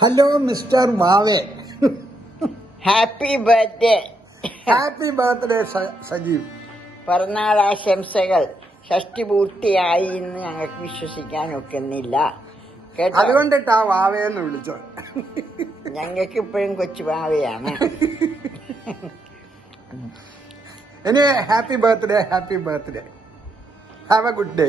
Hello mister വാവേ. Happy birthday. Happy birthday Sajeev. പിറന്നാൾ ആശംസകൾ. ഷഷ്ടി പൂർത്തിയായി എന്ന് ഞങ്ങൾക്ക് വിശ്വസിക്കാൻ ഒക്കുന്നില്ല കേട്ടോ. അതുകൊണ്ടിട്ടാ വാവയെന്ന് വിളിച്ചോ. ഞങ്ങൾക്ക് ഇപ്പോഴും കൊച്ചു വാവയാണ്. ഇനി happy birthday, happy birthday. Have a good day.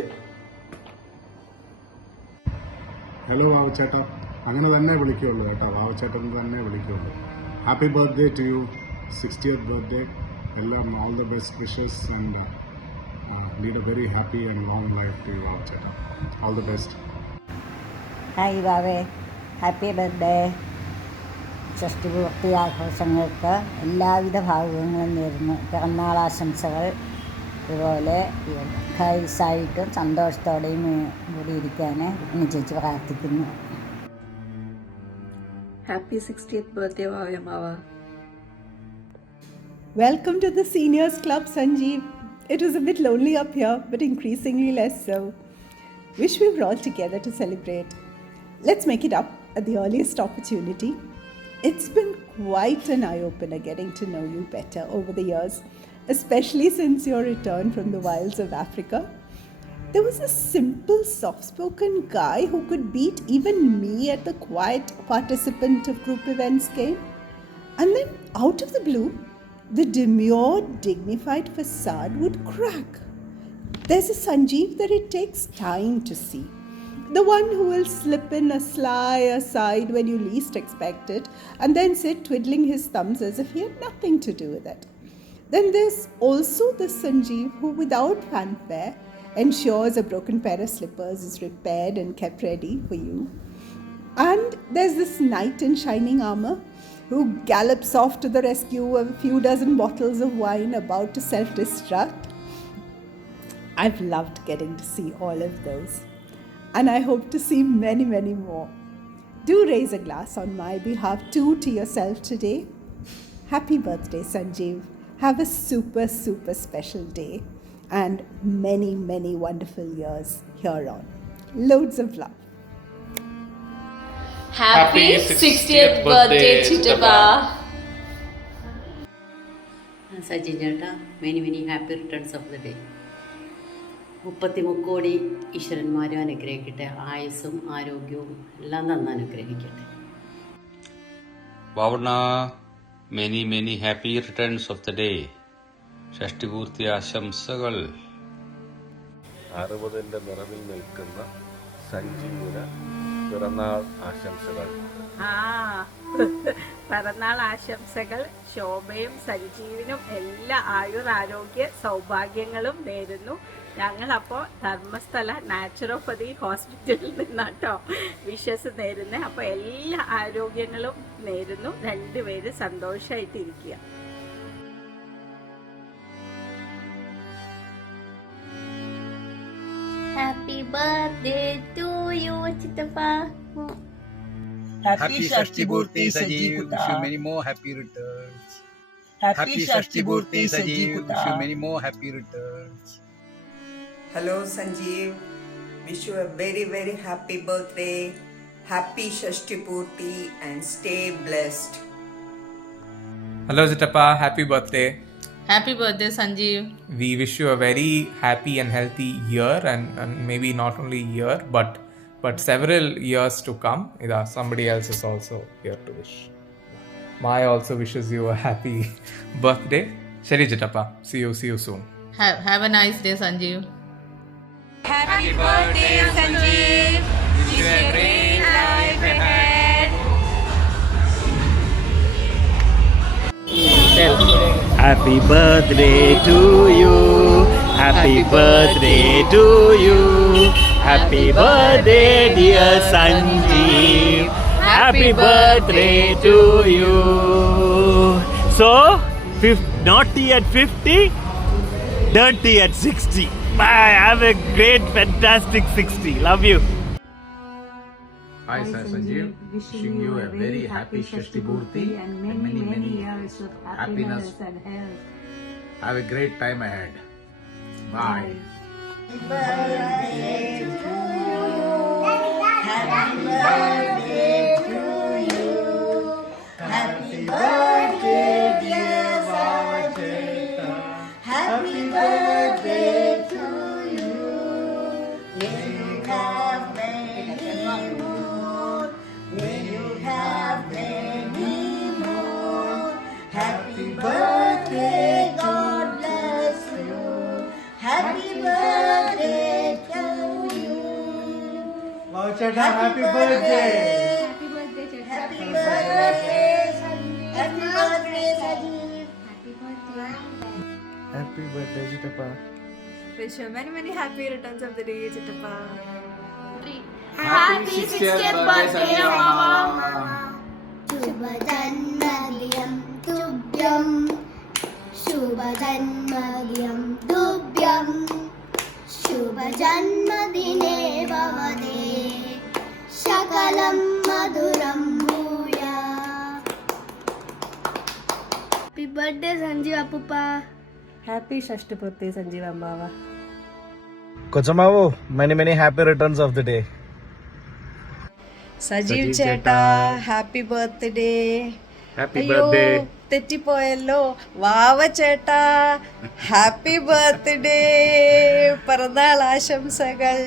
Hello വാവച്ചേട്ടാ, അങ്ങനെ തന്നെ വിളിക്കുള്ളൂ കേട്ടോ. വാവച്ചേട്ടൻ തന്നെ വിളിക്കുള്ളൂ. Happy birthday to you, 60th birthday. എല്ലാം all the best wishes and lead a very happy and long life to you വാവച്ചേട്ടാ. All the best. ഹായ് വാവേ, ഹാപ്പി ബർത്ത്ഡേ. ഷഷ്ടിപൂർത്തി ആഘോഷങ്ങൾക്ക് എല്ലാവിധ ഭാവുകങ്ങളും നേരുന്നു. പിറന്നാൾ ആശംസകൾ ഇതുപോലെ ഹൈസായിട്ടും സന്തോഷത്തോടെയും കൂടി ഇരിക്കാൻ ചേച്ചി പ്രാർത്ഥിക്കുന്നു. Happy 60th birthday, Vavya. Welcome to the Seniors Club, Sanjeev. It was a bit lonely up here, but increasingly less so. Wish we were all together to celebrate. Let's make it up at the earliest opportunity. It's been quite an eye-opener getting to know you better over the years, especially since your return from the wilds of Africa. There was a simple, soft-spoken guy who could beat even me at the quiet participant of group events game. And then, out of the blue, the demure, dignified facade would crack. There's a Sanjeev that it takes time to see. The one who will slip in a sly aside when you least expect it, and then sit twiddling his thumbs as if he had nothing to do with it. Then there's also the Sanjeev who, without fanfare, ensures a broken pair of slippers is repaired and kept ready for you. And there's this knight in shining armor who gallops off to the rescue of a few dozen bottles of wine about to self-destruct. I've loved getting to see all of those, and I hope to see many, many more. Do raise a glass on my behalf too to yourself today. Happy birthday, Sanjeev. Have a super, super special day and many, many wonderful years here on. Loads of love. Happy 60th birthday, Chittappa. Saji ചേട്ടാ, many happy returns of the day. 33 കോടി ഈശ്വരന്മാരും അനുഗ്രഹിക്കട്ടെ. ആയുസ്സും ആരോഗ്യവും എല്ലാം തന്ന് അനുഗ്രഹിക്കട്ടെ. Bhavana, many happy returns of the day. ഷഷ്ടിപൂർത്തി ആശംസകൾ. 60ന്റെ നിറവിൽ നിൽക്കുന്ന സഞ്ജീവിന് പിറന്നാൾ ആശംസകൾ. പിറന്നാൾ ആശംസകൾ. ശോഭയും സഞ്ജീവിനും എല്ലാ ആയുരാരോഗ്യ സൗഭാഗ്യങ്ങളും നേരുന്നു. ഞങ്ങളപ്പോൾ ധർമ്മസ്ഥല നാച്ചുറോപ്പതി ഹോസ്പിറ്റലിൽ നിന്നാട്ടോ വിഷസ് നേരുന്നത്. അപ്പോൾ എല്ലാ ആരോഗ്യങ്ങളും നേരുന്നു. രണ്ടുപേരും സന്തോഷമായിട്ടിരിക്കുക. Happy birthday to you, Chittappa. Happy Shashti Burti Sajeev. Wish you many more happy returns. Happy Shashti Burti Sajeev. Wish you many more happy returns. Hello Sanjeev. Wish you a very, very happy birthday. Happy Shashti Purti and stay blessed. Hello Chittappa. Happy birthday. Happy birthday, Sanjeev. We wish you a very happy and healthy year, and maybe not only year but several years to come. Somebody else is also here to wish. Maya also wishes you a happy birthday. Shari Chittappa. See you soon. Have a nice day, Sanjeev. Happy birthday, Sanjeev. Wish you a great life ahead. Happy birthday to you. Happy birthday to you. Happy birthday, dear Sanjeev. Happy birthday to you. So, naughty at 50, dirty at 60. Bye. Have a great, fantastic 60. Love you. Hi Sanjeev, wishing you a very happy Shashti Purti and many years of happiness and health. Have a great time ahead. Bye. Happy birthday to you. Happy birthday to happy birthday. Happy birthday ചിറ്റപ്പ. Wish you many many happy returns of the day, Chittappa. Happy 60th birthday, Mama. शुभ जन्मदिनं तुभ्यं, शुभ जन्मदिनं तुभ्यं, शुभ जन्मदिने भवते सकलं मधुरं भूयात्. Happy birthday Sanjeev Appupa. Happy Shashti Purti Sanjeev Ambava. കൊച്ചമാവോ many happy returns of the day. Sajeev ചേട്ടാ ഹാപ്പി ബർത്ത്ഡേ. ഹാപ്പി അയ്യോ തെറ്റിപ്പോയല്ലോ. വാവ ചേട്ടാ ഹാപ്പി ബർത്ത്ഡേ. പിറന്നാൾ ആശംസകൾ.